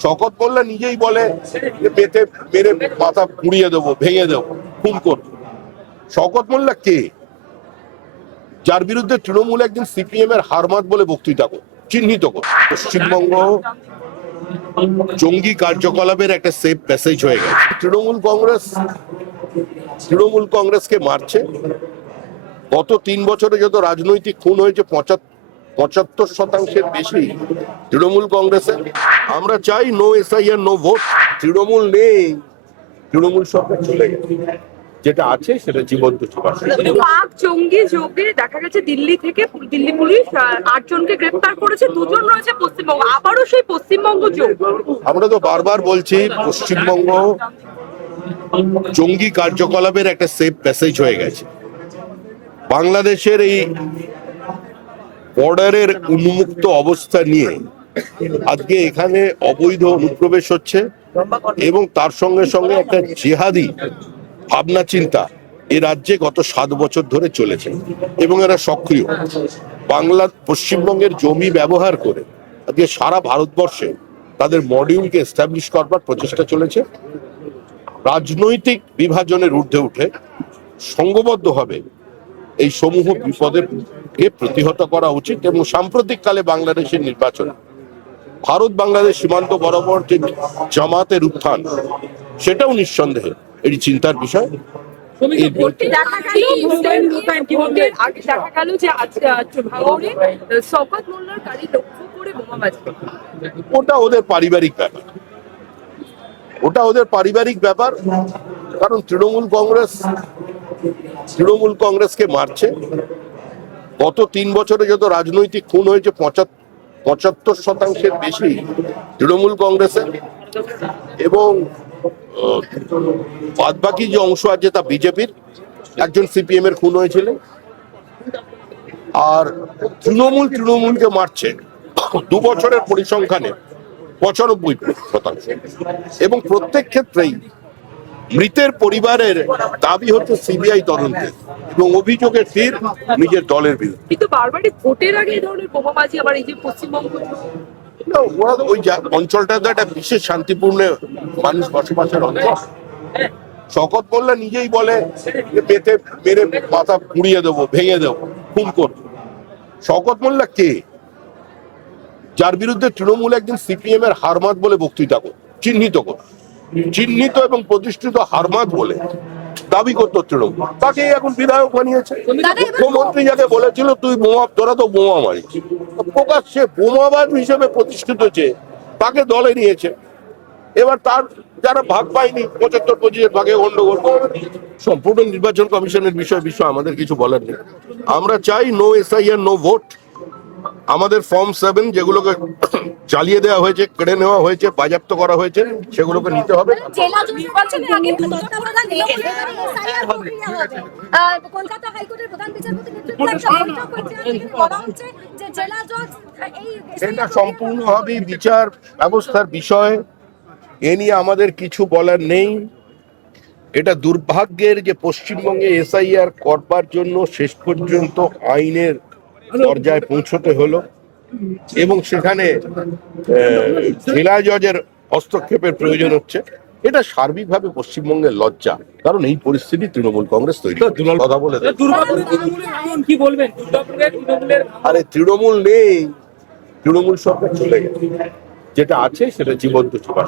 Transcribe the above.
শওকত মোল্লা নিজেই বলে পেতে মেরে মাথা পুড়িয়ে দেবো, ভেঙে দেবো, খুন করবো। শওকত মোল্লা কে? যার বিরুদ্ধে তৃণমূল একদিন সিপিএম এর হারমাত বলে বক্তৃতা চিহ্নিত করে। পশ্চিমবঙ্গ জঙ্গি কার্যকলাপের একটা সেফ প্যাসেজ হয়ে গেছে। তৃণমূল কংগ্রেসকে মারছে। গত 3 বছরে যত রাজনৈতিক খুন হয়েছে 75% বেশি তৃণমূল কংগ্রেসের। আমরা চাই no SIR no vote. Trinamool নেই, তৃণমূল সরকার চলে গেছে, যেটা আছে সেটা জীবন্ত ছবি। পাক জঙ্গি যোগে দেখা গেছে দিল্লি পুলিশ 8 জনকে গ্রেফতার করেছে, 2 জন রয়েছে পশ্চিমবঙ্গ, আবারও সেই পশ্চিমবঙ্গ যোগ। আমরা তো বারবার বলছি পশ্চিমবঙ্গ জঙ্গি কার্যকলাপের একটা সেফ প্যাসেজ হয়ে গেছে। বাংলাদেশের এই বর্ডারের উন্মুক্ত অবস্থা নিয়ে আজকে এখানে অবৈধ অনুপ্রবেশ হচ্ছে এবং তার সঙ্গে সঙ্গে একটা জিহাদি ভাবনা চিন্তা এ রাজ্যে গত 7 বছর ধরে চলেছে এবং এরা সক্রিয়। পশ্চিমবঙ্গের জমি ব্যবহার করে আজকে সারা ভারতবর্ষে তাদের মডিউলকে এস্টাবলিশ করবার প্রচেষ্টা চলেছে। রাজনৈতিক বিভাজনের ঊর্ধ্বে উঠে সংঘবদ্ধভাবে এই সমূহ বিপদেরকে প্রতিহত করা উচিত এবং সাম্প্রতিককালে বাংলাদেশের নির্বাচন, ভারত বাংলাদেশ সীমান্ত বরাবর যে জামাতের উত্থান, সেটাও নিঃসন্দেহে এটি চিন্তার বিষয়। ওটা ওদের পারিবারিক ব্যাপার, কারণ তৃণমূল কংগ্রেসকে মারছে। গত 3 বছরে যত রাজনৈতিক খুন হয়েছে 75% বেশি তৃণমূল কংগ্রেসের এবং বাদবাকি যে অংশ আছে তা বিজেপির। একজন সিপিএম এর খুন হয়েছিল। আর তৃণমূলকে মারছে 2 বছরের পরিসংখ্যানে 95%, এবং প্রত্যেক ক্ষেত্রেই মৃতের পরিবারের দাবি হচ্ছে সিবিআই তদন্তে এবং অভিযোগের তীর নিজের দলের বিরুদ্ধে। কিন্তু বারবারই ভোটের আগে এই ধরনের বোমাবাজি, আবার এই যে পশ্চিমবঙ্গ ওই অঞ্চলটা তো একটা বিশেষ শান্তিপূর্ণ মানুষ বসবাসের অঞ্চল। শওকত মোল্লা নিজেই বলে পেতে মেরে মাথা পুড়িয়ে দেবো, ভেঙে দেবো, খুন করবো। শওকত মোল্লা কে? যার বিরুদ্ধে তৃণমূল একদিন সিপিএম এর হারমাত বলে বক্তৃতা চিহ্নিত এবং প্রতিষ্ঠিত হারমাত বলে দাবি করতো তৃণমূল, তাকে এখন বিধায়ক বানিয়েছে। মুখ্যমন্ত্রী যাকে বলেছিল তোরা তো বোমা মারিস, প্রকাশ্যে বোমাবাজ হিসেবে প্রতিষ্ঠিত হচ্ছে, তাকে দলে নিয়েছে। এবার তার যারা ভাগ পায়নি 75-25 ভাগে গন্ডগোল। সম্পূর্ণ নির্বাচন কমিশনের বিষয় আমাদের কিছু বলার নেই। আমরা চাই নো এসআইআর নো ভোট। আমাদের ফর্ম 7 যেগুলোকে চালিয়ে দেওয়া হয়েছে, কেড়ে নেওয়া হয়েছে, বাজেয়াপ্ত করা হয়েছে, সেগুলোকে নিতে হবে। এটা সম্পূর্ণভাবে বিচার ব্যবস্থার বিষয়, এ নিয়ে আমাদের কিছু বলার নেই। এটা দুর্ভাগ্যের যে পশ্চিমবঙ্গে এসআইআর করবার জন্য শেষ পর্যন্ত আইনের পর্যায়ে পৌঁছতে হলো এবং সেখানে জেলা জজের হস্তক্ষেপের প্রয়োজন হচ্ছে। এটা সার্বিকভাবে পশ্চিমবঙ্গের লজ্জা, কারণ এই পরিস্থিতি তৃণমূল কংগ্রেস তৈরি কথা বলে। আরে তৃণমূল নেই, তৃণমূল সরকার চলে গেছে, যেটা আছে সেটা জীবন্ত ছবি।